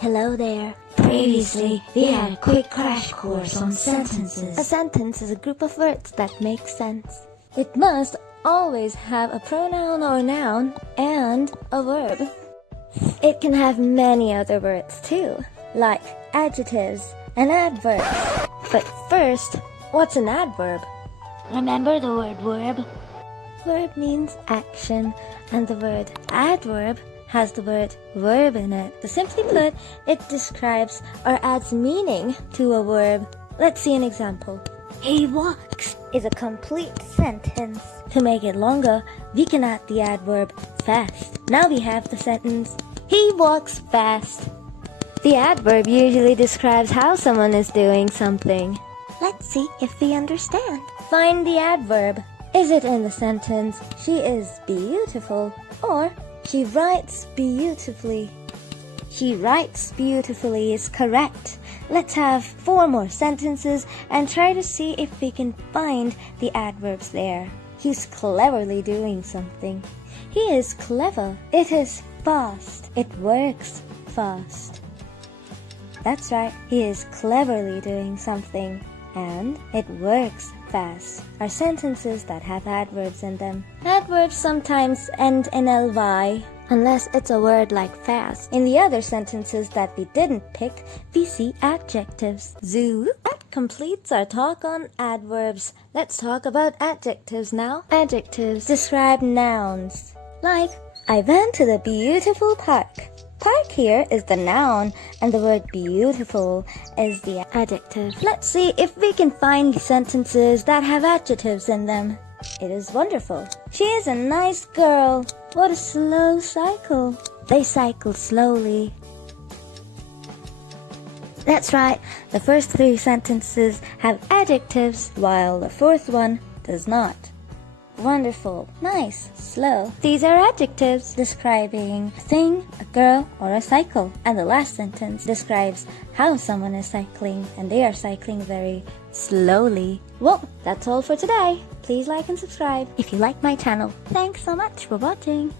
Hello there. Previously, we had a quick crash course on sentences. A sentence is a group of words that make sense. It must always have a pronoun or noun and a verb. It can have many other words too, like adjectives and adverbs. But first, what's an adverb? Remember the word verb? Verb means action, and the word adverb has the word verb in it. Simply put, it describes or adds meaning to a verb. Let's see an example. He walks is a complete sentence. To make it longer, we can add the adverb fast. Now we have the sentence, he walks fast. The adverb usually describes how someone is doing something. Let's see if we understand. Find the adverb. Is it in the sentence, she is beautiful, or she writes beautifully? She writes beautifully is correct. Let's have 4 more sentences and try to see if we can find the adverbs there. He's cleverly doing something. He is clever. It is fast. It works fast. That's right. He is cleverly doing something, and it works fast are sentences that have adverbs in them. Adverbs sometimes end in ly, unless it's a word like fast. In the other sentences that we didn't pick, we see adjectives. Zoo! That completes our talk on adverbs. Let's talk about adjectives now. Adjectives describe nouns, like I went to the beautiful park. Park here is the noun, and the word beautiful is the adjective. Let's see if we can find sentences that have adjectives in them. It is wonderful. She is a nice girl. What a slow cycle. They cycle slowly. That's right. The first 3 sentences have adjectives, while the 4th one does not. Wonderful, nice, slow. These are adjectives describing a thing, a girl, or a cycle. And the last sentence describes how someone is cycling, and they are cycling very slowly. Well, that's all for today. Please like and subscribe if you like my channel. Thanks so much for watching.